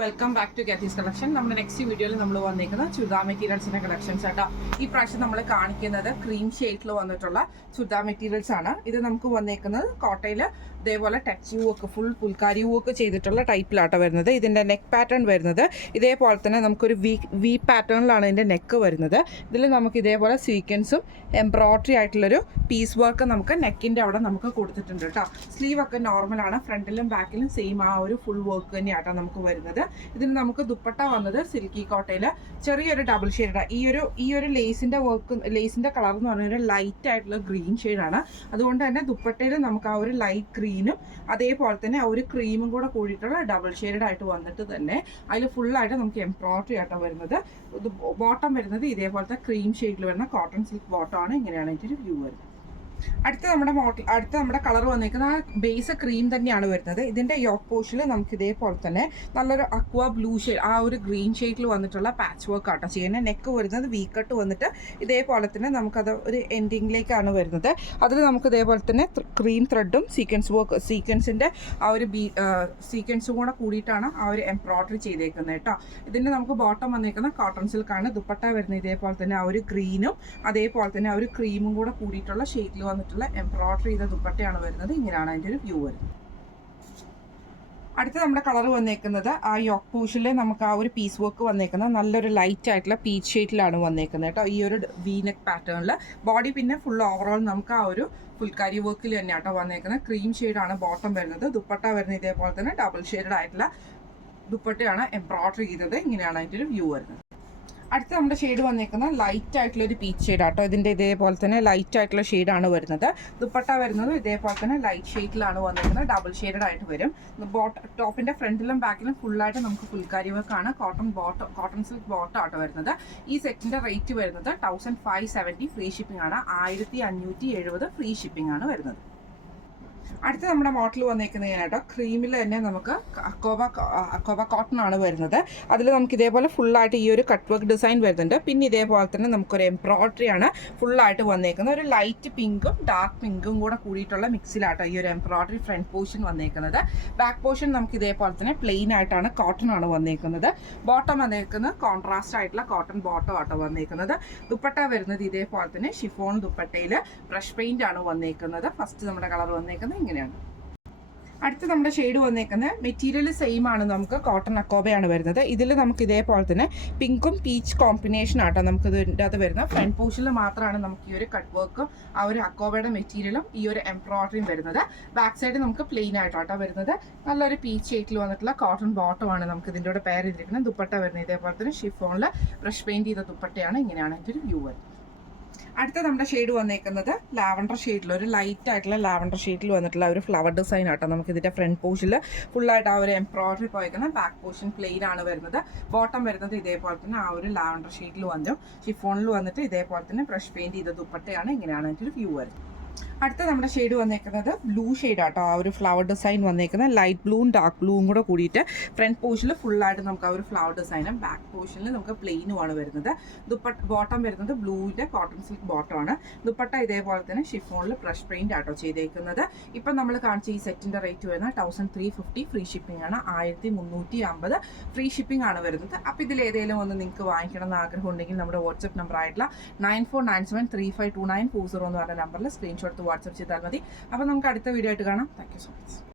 Welcome back to ഗെറ്റീസ് collection. നമ്മുടെ next വീഡിയോയിൽ നമ്മൾ വന്നിരിക്കുന്നത് ചുരിദാർ മെറ്റീരിയൽസിന്റെ കളക്ഷൻസ് ആട്ടോ. ഈ പ്രാവശ്യം നമ്മൾ കാണിക്കുന്നത് ക്രീം ഷെയ്ഡിൽ വന്നിട്ടുള്ള ചുരിദാർ മെറ്റീരിയൽസ് ആണ്. ഇത് നമുക്ക് വന്നേക്കുന്നത് കോട്ടയിൽ ഇതേപോലെ ടച്ച് യു ഒക്കെ ഫുൾ പുൽക്കാരി യു ഒക്കെ ചെയ്തിട്ടുള്ള ടൈപ്പിലാട്ടോ വരുന്നത്. ഇതിൻ്റെ നെക്ക് പാറ്റേൺ വരുന്നത് ഇതേപോലെ തന്നെ നമുക്കൊരു വി പാറ്റേണിലാണ് ഇതിൻ്റെ നെക്ക് വരുന്നത്. ഇതിൽ നമുക്ക് ഇതേപോലെ സീക്വൻസും എംബ്രോയ്ഡറി ആയിട്ടുള്ളൊരു പീസ് വർക്ക് നമുക്ക് നെക്കിൻ്റെ അവിടെ നമുക്ക് കൊടുത്തിട്ടുണ്ട് കേട്ടോ. സ്ലീവ് ഒക്കെ നോർമലാണ്, ഫ്രണ്ടിലും ബാക്കിലും സെയിം ആ ഒരു ഫുൾ വർക്ക് തന്നെയാട്ടോ നമുക്ക് വരുന്നത്. ഇതിന് നമുക്ക് ദുപ്പട്ട വന്നത് സിൽക്കി കോട്ടയിൽ ചെറിയൊരു ഡബിൾ ഷെയ്ഡ്. ഈ ഒരു ലേസിൻ്റെ വർക്ക്, ലേസിൻ്റെ കളർ എന്ന് പറഞ്ഞാൽ ഒരു ലൈറ്റ് ആയിട്ടുള്ള ഗ്രീൻ ഷെയ്ഡാണ്. അതുകൊണ്ട് തന്നെ ദുപ്പട്ടയിൽ നമുക്ക് ആ ഒരു ലൈറ്റ് ഗ്രീനും അതേപോലെ തന്നെ ആ ഒരു ക്രീമും കൂടെ കൂടിയിട്ടുള്ള ഡബിൾ ഷെയ്ഡ് ആയിട്ട് വന്നിട്ട് തന്നെ അതിൽ ഫുള്ളായിട്ട് നമുക്ക് എംബ്രോയ്ഡറി ആയിട്ടോ വരുന്നത്. ബോട്ടം വരുന്നത് ഇതേപോലത്തെ ക്രീം ഷെയ്ഡിൽ വരുന്ന കോട്ടൺ സിൽക്ക് ബോട്ടം ആണ്. ഇങ്ങനെയാണ് ഇതിൻ്റെ വ്യൂ വരുന്നത്. അടുത്ത നമ്മുടെ കളർ വന്നിരിക്കുന്ന ആ ബേസ് ക്രീം തന്നെയാണ് വരുന്നത്. ഇതിൻ്റെ യോക്ക് പോർഷനിൽ നമുക്ക് ഇതേപോലെ തന്നെ നല്ലൊരു അക്വ ബ്ലൂ ഷെയ്ഡ്, ആ ഒരു ഗ്രീൻ ഷെയ്ഡിൽ വന്നിട്ടുള്ള പാച്ച് വർക്ക് ആട്ടോ ചെയ്യുന്നത്. നെക്ക് വരുന്നത് വി കട്ട് വന്നിട്ട് ഇതേപോലെ തന്നെ നമുക്കത് ഒരു എൻഡിങ്ങിലേക്കാണ് വരുന്നത്. അതിൽ നമുക്ക് ഇതേപോലെ തന്നെ ക്രീം ത്രെഡും സീക്വൻസിൻ്റെ ആ ഒരു സീക്വൻസും കൂടെ കൂടിയിട്ടാണ് ആ ഒരു എംബ്രോയ്ഡറി ചെയ്തേക്കുന്നത് കേട്ടോ. ഇതിൻ്റെ നമുക്ക് ബോട്ടം വന്നിരിക്കുന്ന കോട്ടൺ സിൽക്കാണ്. ദുപ്പട്ട വരുന്നത് ഇതേപോലെ തന്നെ ആ ഒരു ഗ്രീനും അതേപോലെ തന്നെ ആ ഒരു ക്രീമും കൂടെ കൂടിയിട്ടുള്ള ഷെയ്ഡിൽ വന്നിട്ടുള്ള എംബ്രോയ്ഡറി ചെയ്ത ദുപ്പട്ടയാണ് വരുന്നത്. ഇങ്ങനെയാണ് അതിൻ്റെ ഒരു വ്യൂ വരുന്നത്. അടുത്ത നമ്മുടെ കളർ വന്നേക്കുന്നത് ആ യോക്ക് പോർഷനിൽ നമുക്ക് ആ ഒരു പീസ് വർക്ക് വന്നേക്കുന്നത് നല്ലൊരു ലൈറ്റ് ആയിട്ടുള്ള പീച്ച് ഷെയ്ഡിലാണ് വന്നേക്കുന്നത് കേട്ടോ. ഈ ഒരു വി നെക്ക് പാറ്റേണിൽ ബോഡി പിന്നെ ഫുൾ ഓവറോൾ നമുക്ക് ആ ഒരു ഫുൾക്കാരി വർക്കിൽ തന്നെ ആട്ടോ വന്നേക്കുന്നത്. ക്രീം ഷെയ്ഡാണ് ബോട്ടം വരുന്നത്. ദുപ്പട്ട വരുന്നത് ഇതേപോലെ തന്നെ ഡബിൾ ഷെയ്ഡ് ആയിട്ടുള്ള ദുപ്പട്ടയാണ് എംബ്രോയ്ഡറി ചെയ്തത്. ഇങ്ങനെയാണ് അതിൻ്റെ ഒരു വ്യൂ വരുന്നത്. അടുത്ത നമ്മുടെ ഷെയ്ഡ് വന്നേക്കുന്നത് ലൈറ്റ് ആയിട്ടുള്ള ഒരു പീച്ച് ഷെയ്ഡ് ആട്ടോ. ഇതിൻ്റെ ഇതേപോലെ തന്നെ ലൈറ്റ് ആയിട്ടുള്ള ഷെയ്ഡാണ് വരുന്നത്. ദുപ്പട്ട വരുന്നത് ഇതേപോലെ തന്നെ ലൈറ്റ് ഷെയ്ഡിലാണ് വന്നിരിക്കുന്നത്. ഡബിൾ ഷെയ്ഡഡ് ആയിട്ട് വരും. ടോപ്പിൻ്റെ ഫ്രണ്ടിലും ബാക്കിലും ഫുള്ളായിട്ട് നമുക്ക് ഫുൾക്കാരി വർക്കാണ്. കോട്ടൺ സിൽക്ക് ബോട്ടം ആട്ടോ വരുന്നത്. ഈ സെറ്റിൻ്റെ റേറ്റ് വരുന്നത് 1570 ഫ്രീ ഷിപ്പിംഗ് ആണ്. 1570 ഫ്രീ ഷിപ്പിംഗ് ആണ് വരുന്നത്. അടുത്ത നമ്മുടെ മോഡൽ വന്നേക്കുന്നത് കേട്ടോ ക്രീമിൽ തന്നെ നമുക്ക് അക്കോബ കോട്ടൺ ആണ് വരുന്നത്. അതിൽ നമുക്ക് ഇതേപോലെ ഫുള്ളായിട്ട് ഈ ഒരു കട്ട് വർക്ക് ഡിസൈൻ വരുന്നുണ്ട്. പിന്നെ ഇതേപോലെ തന്നെ നമുക്കൊരു എംബ്രോയ്ഡറി ആണ് ഫുള്ളായിട്ട് വന്നേക്കുന്നത്. ഒരു ലൈറ്റ് പിങ്കും ഡാർക്ക് പിങ്കും കൂടെ കൂടിയിട്ടുള്ള മിക്സിലാട്ടോ ഈ ഒരു എംബ്രോയ്ഡറി ഫ്രണ്ട് പോർഷൻ വന്നേക്കുന്നത്. ബാക്ക് പോർഷൻ നമുക്ക് ഇതേപോലെ തന്നെ പ്ലെയിൻ ആയിട്ടാണ് കോട്ടൺ ആണ് വന്നേക്കുന്നത്. ബോട്ടം വന്നേക്കുന്നത് കോൺട്രാസ്റ്റ് ആയിട്ടുള്ള കോട്ടൺ ബോട്ടം ആട്ടോ വന്നേക്കുന്നത്. ദുപ്പട്ട വരുന്നത് ഇതേപോലെ തന്നെ ഷിഫോൺ ദുപ്പട്ടയിൽ ബ്രഷ് പെയിന്റ് ആണ് വന്നേക്കുന്നത്. ഫസ്റ്റ് നമ്മുടെ കളർ വന്നേക്കുന്നത് ഇങ്ങനെയാണ്. അടുത്ത നമ്മുടെ ഷെയ്ഡ് വന്നേക്കുന്നത് മെറ്റീരിയൽ സെയിം ആണ്, നമുക്ക് കോട്ടൺ അക്കോബയാണ് വരുന്നത്. ഇതിൽ നമുക്ക് ഇതേപോലെ തന്നെ പിങ്കും പീച്ച് കോമ്പിനേഷൻ ആട്ടോ നമുക്ക് ഇതിൻ്റെ അത് വരുന്നത്. ഫ്രണ്ട് പോർഷനിൽ മാത്രമാണ് നമുക്ക് ഈ ഒരു കട്ട് വർക്കും ആ ഒരു അക്കോബയുടെ മെറ്റീരിയലും ഈ ഒരു എംബ്രോയ്ഡറിയും വരുന്നത്. ബാക്ക് സൈഡ് നമുക്ക് പ്ലെയിൻ ആയിട്ടോ വരുന്നത്. നല്ലൊരു പീച്ച് ഷെയ്ഡിൽ വന്നിട്ടുള്ള കോട്ടൺ ബോട്ടമാണ് നമുക്ക് ഇതിൻ്റെ കൂടെ പെയർ ചെയ്തിരിക്കുന്നത്. ദുപ്പട്ട വരുന്നത് ഇതേപോലെ തന്നെ ഷിഫോണിൽ ബ്രഷ് പെയിന്റ് ചെയ്ത ദുപ്പട്ടയാണ്. ഇങ്ങനെയാണ് എൻ്റെ ഒരു വ്യൂ വരുന്നത്. അടുത്ത നമ്മുടെ ഷെയ്ഡ് വന്നേക്കുന്നത് ലാവൻഡർ ഷെയ്ഡിൽ, ഒരു ലൈറ്റ് ആയിട്ടുള്ള ലാവൻഡർ ഷെയ്ഡിൽ വന്നിട്ടുള്ള ഒരു ഫ്ലവർ ഡിസൈൻ ആട്ടോ നമുക്ക് ഇതിൻ്റെ ഫ്രണ്ട് പോർഷനിൽ ഫുള്ളായിട്ട് ആ ഒരു എംബ്രോയ്ഡറി പോയേക്കുന്ന. ബാക്ക് പോർഷൻ പ്ലെയിൻ ആണ് വരുന്നത്. ബോട്ടം വരുന്നത് ഇതേപോലെ തന്നെ ആ ഒരു ലാവൻഡർ ഷെയ്ഡിൽ വന്നു. ഷിഫോണിൽ വന്നിട്ട് ഇതേപോലെ തന്നെ ബ്രഷ് പെയിന്റ് ചെയ്ത ദുപ്പട്ടയാണ്. ഇങ്ങനെയാണ് എൻ്റെ ഒരു വ്യൂ വരുന്നത്. അടുത്ത നമ്മുടെ ഷെയ്ഡ് വന്നേക്കുന്നത് ബ്ലൂ ഷെയ്ഡ് ആട്ടോ. ആ ഒരു ഫ്ലവർ ഡിസൈൻ വന്നേക്കുന്നത് ലൈറ്റ് ബ്ലൂവും ഡാർക്ക് ബ്ലൂവും കൂടെ കൂടിയിട്ട് ഫ്രണ്ട് പോർഷനിൽ ഫുള്ളായിട്ട് നമുക്ക് ആ ഒരു ഫ്ലവർ ഡിസൈനും ബാക്ക് പോർഷനിൽ നമുക്ക് പ്ലെയിനുമാണ് വരുന്നത്. ബോട്ടം വരുന്നത് ബ്ലൂവിൻ്റെ കോട്ടൺ സിൽക്ക് ബോട്ടമാണ്. ദുപ്പട്ട ഇതേപോലെ തന്നെ ഷിഫോണിൽ ബ്രഷ് പെയിന്റ് ആട്ടോ ചെയ്തേക്കുന്നത്. ഇപ്പം നമ്മൾ കാണിച്ച ഈ സെറ്റിൻ്റെ റേറ്റ് വരുന്നത് 1350 ഫ്രീ ഷിപ്പിംഗ് ആണ്. 1350 ഫ്രീ ഷിപ്പിംഗ് ആണ് വരുന്നത്. അപ്പോൾ ഇതിൽ ഏതെങ്കിലും ഒന്ന് നിങ്ങൾക്ക് വാങ്ങിക്കണം എന്ന് ആഗ്രഹം ഉണ്ടെങ്കിൽ നമ്മുടെ വാട്സ്ആപ്പ് നമ്പർ ആയിട്ടുള്ള 9497352940 എന്ന് പറഞ്ഞ നമ്പറിൽ സ്ക്രീൻഷോട്ട് വാട്സ്ആപ്പ് ചെയ്താൽ മതി. അപ്പോൾ നമുക്ക് അടുത്ത വീഡിയോ ആയിട്ട് കാണാം. Thank you so much.